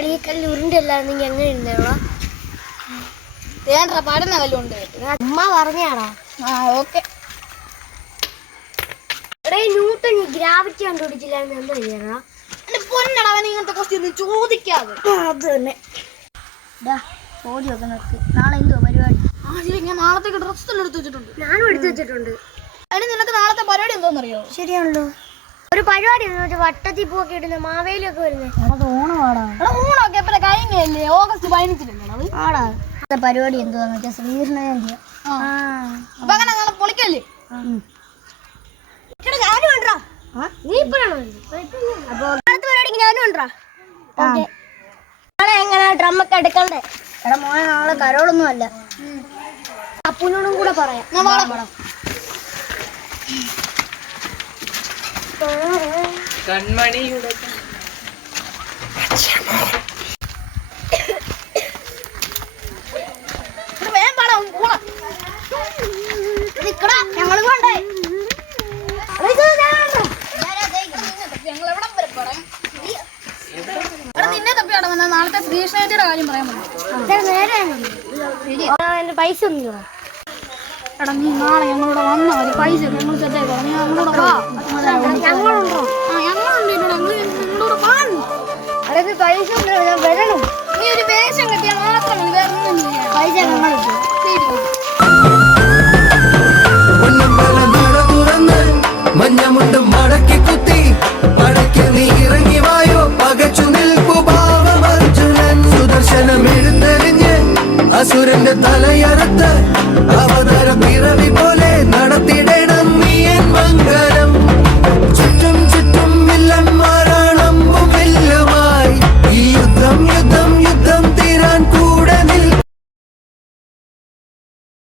ഈ കല്ല് ഉരുണ്ടല്ലായിരുന്നെങ്കിൽ എങ്ങനെ ഇരുന്നോളാം? പാടുന്ന കല്ലുണ്ട്. അമ്മ പറഞ്ഞാടാ. ഓക്കെ. ന്യൂട്ടൺ ഗ്രാവിറ്റി കണ്ടുപിടിച്ചില്ലായിരുന്നു എന്താ ചെയ്യണ? പൊന്നടവൻ ഇങ്ങനത്തെ ക്വസ്റ്റ്യൻ ചോദിക്കാതെ. അത് തന്നെ. ചോദ്യമൊക്കെ നിർത്തി. നാളെ എന്തോ പരിപാടി? ഞാൻ നാളത്തേക്ക് ഡ്രസ് എല്ലാം എടുത്ത് വെച്ചിട്ടുണ്ട്. ഞാനും എടുത്തു വെച്ചിട്ടുണ്ട്. അതിന് നിനക്ക് നാളത്തെ പരിപാടി എന്തോന്നറിയോ? ശരിയാണല്ലോ, ഒരു പരിപാടി വട്ടത്തിൽ പൂക്കെ ഇടുന്ന മാവേലിയൊക്കെ വരുന്നത്. അത് ഓണമാടാ. ഓണമൊക്കെ എപ്പോഴും കഴിഞ്ഞല്ലേ? ഓഗസ്റ്റ് 15 ആടാ. പരിപാടി എന്തുവാന്ന് വെച്ചാൽ ശ്രീകൃഷ്ണ ജയന്തി. അപ്പൊ അങ്ങനെ നാളെ പൊളിക്കല്ലേ? ഞാനും ഉണ്ടോ? നീ ഇപ്പോഴാണോ? അപ്പൊ അടുത്ത പരിപാടിക്ക് ഞാനും ഉണ്ടോ? നാളെ എങ്ങനെ ഡ്രമ്മൊക്കെ എടുക്കണ്ടേ? എടാ മോനെ, നാളെ കരോളൊന്നും അല്ല. അപ്പൂനോടും കൂടെ പറയാം. കൺമണിയുടെ ഞങ്ങളും കൊണ്ടേ നിന്നെ തപ്പിയാടോ നാളത്തെ ശ്രീകൃഷ്ണന്റെ കാര്യം പറയാൻ എന്റെ പൈസ ഒന്നും. എടാ നീ നാളെ ഞങ്ങളോട് വന്നാൽ മതി. പൈസ ഞങ്ങൾ സെറ്റായിക്കോ. നീ ഞങ്ങളോട് വാ. ഞങ്ങളുണ്ടോ? ഞങ്ങളുണ്ട്. നിങ്ങളോട് വാ. അതൊക്കെ പൈസ ഞാൻ വരണം. നീ ഒരു വേഷം കെട്ടിയാൽ മാത്രം മതി. വേറെ ഒന്നും ചെയ്യാൻ പൈസ ഞങ്ങൾ മഞ്ഞമുണ്ടും മടക്കി കുത്തി പടയ്ക്ക് നീ ഇറങ്ങി വായോ. പകച്ചു നിൽപ്പു ഭാവം അർജുനൻ. സുദർശനം എഴുന്നറിഞ്ഞ് അസുരന്റെ തലയറുത്ത് അവ